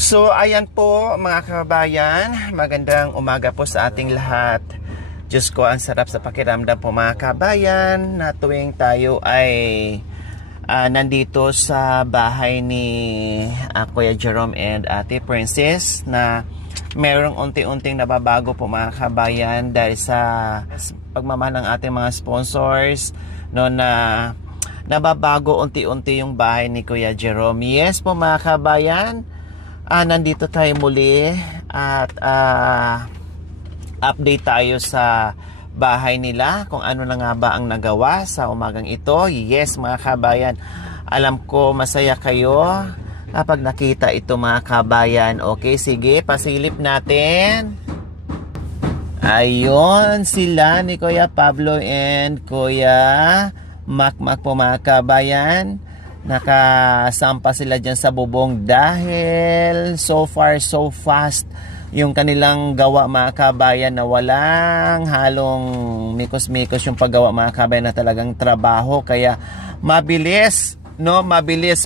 So ayan po mga kababayan, magandang umaga po sa ating lahat. Diyos ko, ang sarap sa pakiramdam po mga kababayan na tuwing tayo ay nandito sa bahay ni Kuya Jerome and Ate Princess na merong unti-unting nababago po mga kababayan dahil sa pagmamahal ng ating mga sponsors no, na nababago unti-unti yung bahay ni Kuya Jerome. Yes po mga kababayan, nandito tayo muli at update tayo sa bahay nila kung ano na nga ba ang nagawa sa umagang ito. Yes mga kabayan, alam ko masaya kayo kapag nakita ito mga kabayan. Okay, sige, pasilip natin. Ayun sila ni Kuya Pablo and Kuya Makmak po mga kabayan. Nakasampa sila dyan sa bubong dahil so far so fast yung kanilang gawa mga kabayan na walang halong mikos-mikos yung paggawa mga kabayan na talagang trabaho, kaya mabilis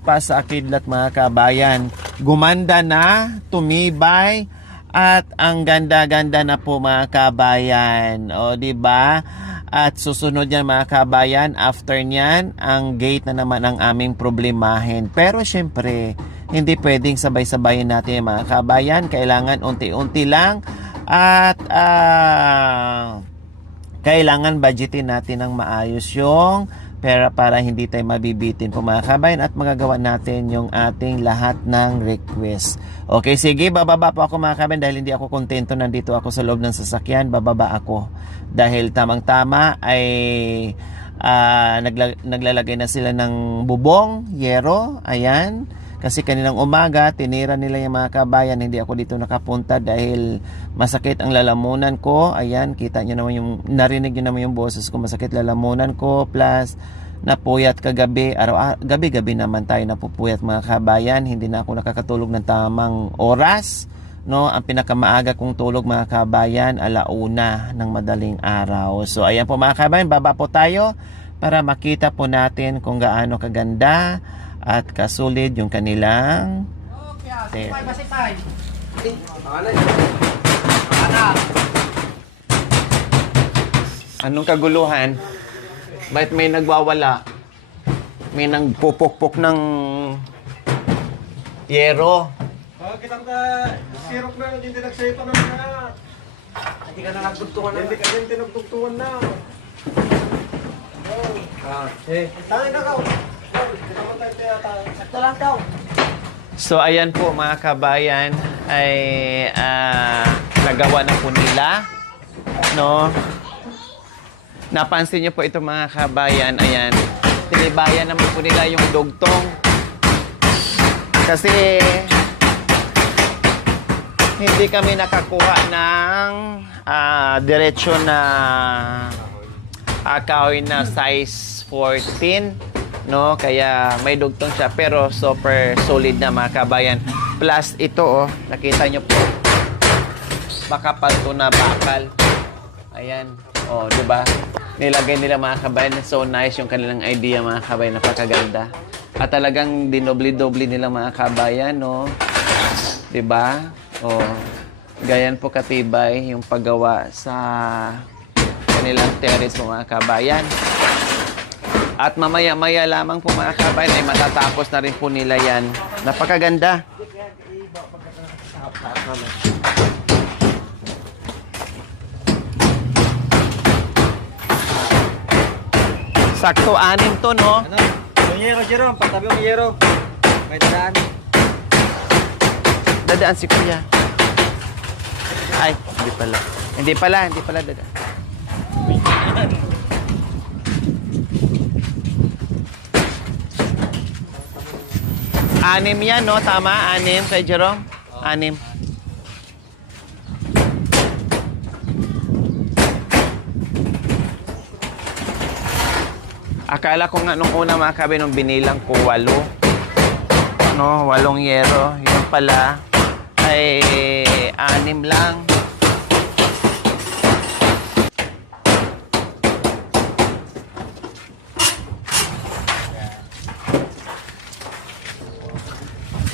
pa sa kidlat mga kabayan. Gumanda na, tumibay at ang ganda-ganda na po mga kabayan. O di ba? At susunod yan mga kabayan, after nyan, ang gate na naman ang aming problemahin. Pero syempre, hindi pwedeng sabay-sabayin natin mga kabayan. Kailangan unti-unti lang at kailangan budgetin natin ng maayos yung pera para hindi tayo mabibitin po mga kabayan at magagawa natin yung ating lahat ng request. Okay, sige, bababa po ako mga kabayan dahil hindi ako kontento nandito ako sa loob ng sasakyan. Bababa ako dahil tamang-tama ay naglalagay na sila ng bubong, yero, ayan. Kasi kaninang umaga, tinira nila yung mga kabayan. Hindi ako dito nakapunta dahil masakit ang lalamunan ko. Ayan, kita nyo naman yung, narinig nyo naman yung boses ko. Masakit lalamunan ko. Plus, napuyat kagabi. Gabi-gabi naman tayo napupuyat mga kabayan. Hindi na ako nakakatulog ng tamang oras. No, ang pinakamaaga kong tulog mga kabayan, 1:00 ng madaling araw. So, ayan po mga kabayan, baba po tayo para makita po natin kung gaano kaganda at kasulid yung kanilang Anong kaguluhan? Bakit may nagwawala? May nagpupukpok ng yero. Kitang sirok na, hindi nagsayipan na mga. Hindi ka na nagtugtungan na. Hindi nagtugtungan na. Tangin na ka. Sakto lang daw. So ayan po mga kabayan ay nagawa na po nila, no? Napansin niyo po ito mga kabayan, ayan, tinibayan naman po nila yung dugtong kasi hindi kami nakakuha ng diretsyo na kahoy na size 14, no, kaya may dugtong siya pero super solid na mga kabayan. Plus ito nakita nyo po, makapal to na bakal. Ayan, di ba? Nilagay nila mga kabayan, so nice yung kanilang idea mga kabayan, napakaganda. At talagang dinobli-dobli nila mga kabayan, no, di ba? Gayan po katibay yung paggawa sa kanilang terrace mga kabayan. At mamaya-maya lamang po mga kabayan ay matatapos na rin po nila yan. Napakaganda. Sakto 6 to, no? Yung yero, Jerome, patabi yung yero. May dadaan. Dadaan si Kuya. Ay, hindi pala dadaan. 6 yan, no? Tama? 6 kay Jerome? 6. Akala ko nga nung una mga kabayan, nung binilang ko 8. No? 8 yero. Yun pala ay 6 lang.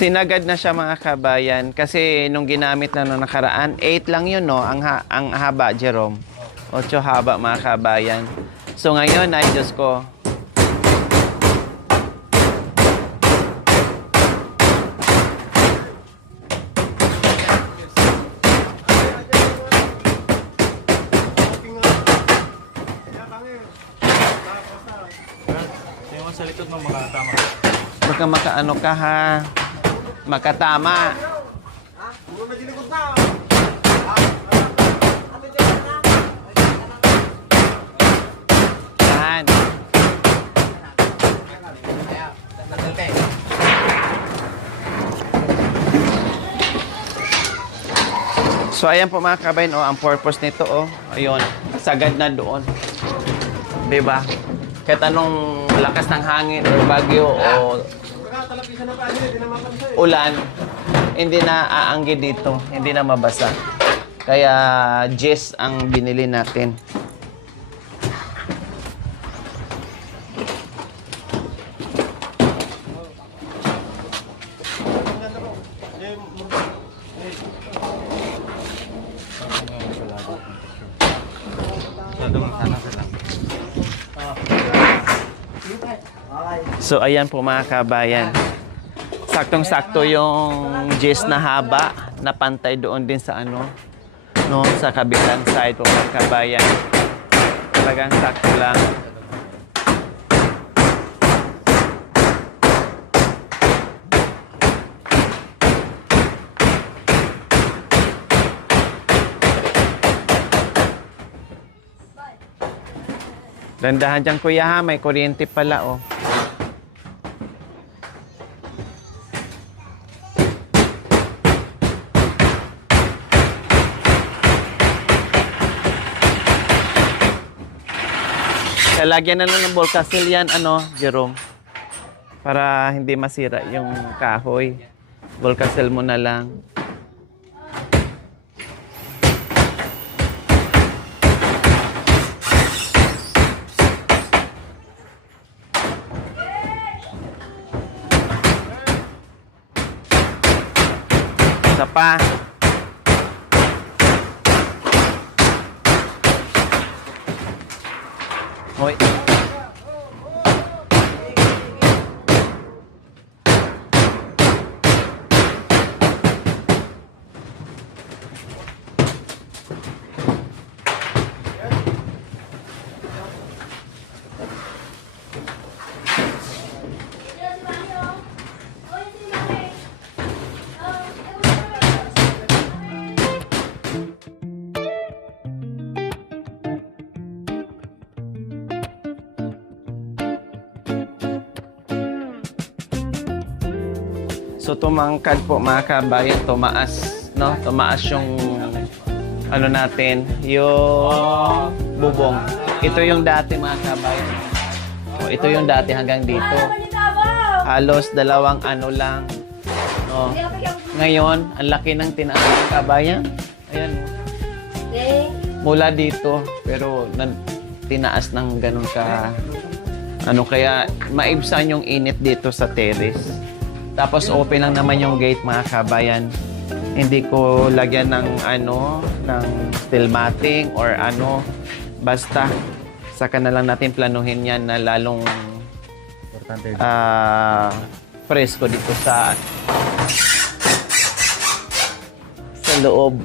Sinagad na siya mga kabayan kasi nung ginamit na nung nakaraan, 8 lang yun no, ang haba, Jerome. 8 haba mga kabayan. So ngayon ay Diyos ko, Yung sa likod mo makatama. baka makaano ka ha, makatama. Yan. So ayan po mga kabayan, oh, ang purpose nito, oh, ayun, sagad na doon. 'Di ba? Kahit anong lakas ng hangin o bagyo o ulan, hindi na aanggi dito, hindi na mabasa. Kaya Jess ang binili natin. So ayan po mga kabayan. Saktong-sakto yung Jess na haba na pantay doon din sa ano, no, sa kabilang side po mga kabayan. Talagang sakto lang. Dandahan dyan kuya ha, may kuryente pala oh. Lagyan na lang ng Volcasil yan, ano, Jerome? Para hindi masira yung kahoy. Volcasil mo na lang. Isa pa. Hoy. So tumangkad po mga kabayan, tumaas, no? Tumaas yung ano natin, yung bubong. Ito yung dati mga kabayan. O, ito yung dati hanggang dito. Halos 2 ano lang. No? Ngayon, ang laki ng tinaas ng kabayan. Ayan. Mula dito, pero tinaas ng ganun ka. Ano kaya, maibsan yung init dito sa terrace. Tapos open lang naman yung gate mga kabayan. Hindi ko lagyan ng ano, ng steel matting or ano. Basta saka na lang natin planuhin yan na lalong presko dito sa loob.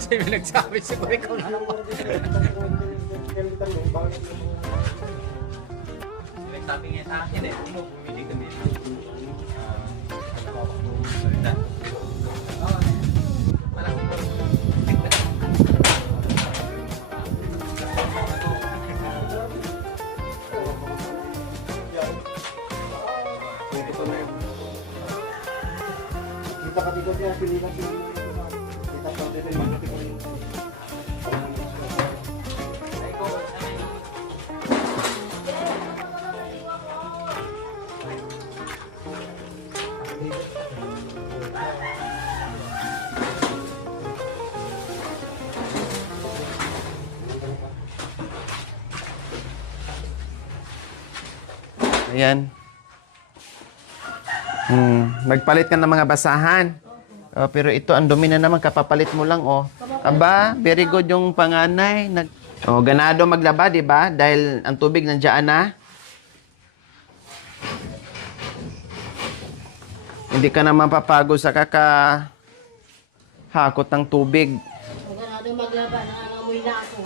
Sino nagsabi siguro ikaw na naman. Nagsabi nga sa akin eh, kung bumili kami ng Kita katikot niya, pilihan sila. Kita pa dito yung mga katikot. Ayan. Magpalit ka ng mga basahan. Oh, pero ito, ang dumi na naman, kapapalit mo lang, oh. Aba, very good yung panganay. Ganado maglaba, di ba? Dahil ang tubig nandiyan na. Hindi ka naman papagod sa hakot ng tubig. Ganado maglaba, nangangamoy na ako.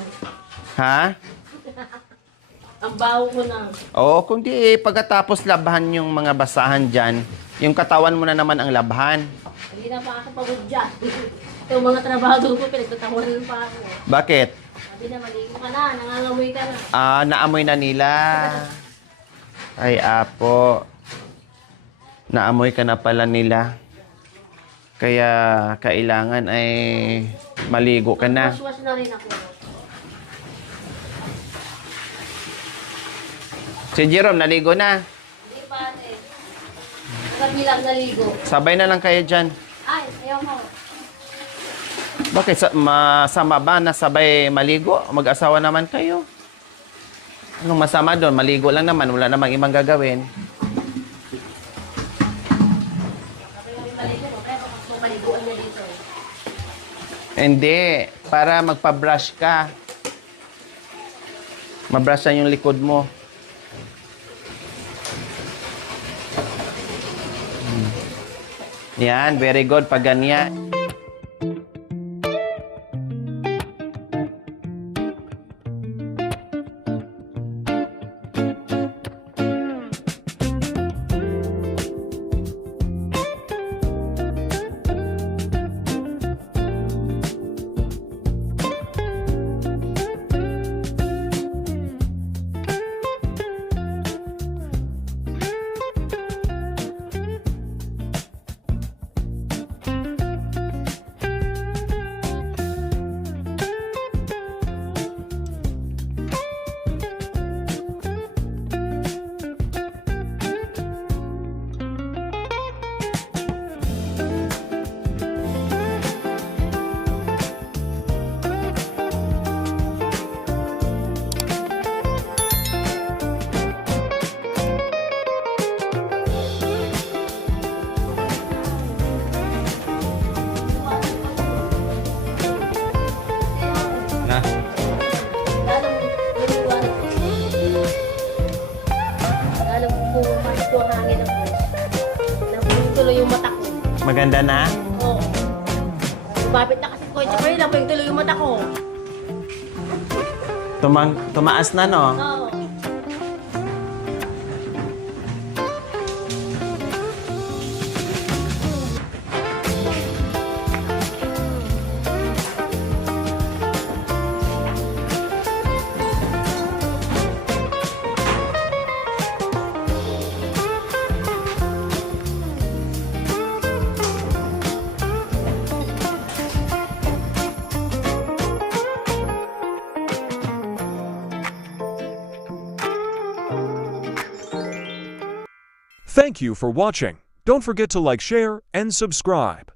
Ha? Ang baho ko na. Oo, kundi pagkatapos labahan yung mga basahan dyan, yung katawan mo na naman ang labahan. Hindi na pa ako pagod dyan. Yung mga trabaho ko, pinagtatawanan pa ako. Bakit? Sabi na, maligo ka na, nangangamoy ka na. Naamoy na nila. Ay, apo. Naamoy ka na pala nila. Kaya kailangan ay maligo ka na. Wash-wash na rin ako. Si Jerome, naligo na. Hindi pa ate. Gabi lang naligo. Sabay na lang kayo dyan. Ay, ayaw mo. Bakit? Masama ba na sabay maligo? Mag-asawa naman kayo. Anong masama doon? Maligo lang naman. Wala namang ibang gagawin. Sabi kami maligo mo, kaya kung maliguan niya dito. Hindi. Para magpa-brush ka. Mabrush yung likod mo. Yan, very good. Pag ganyan. Na? Lalong lumiwanag ko. Lalong pumasok ko ang hangin ako. Tuloy yung mata ko. Maganda na? Oo. Lumapit na kasi ko. Tsaka yun lang po yung tuloy yung mata ko. Tumaas na, no? Oo. Thank you for watching. Don't forget to like, share, and subscribe.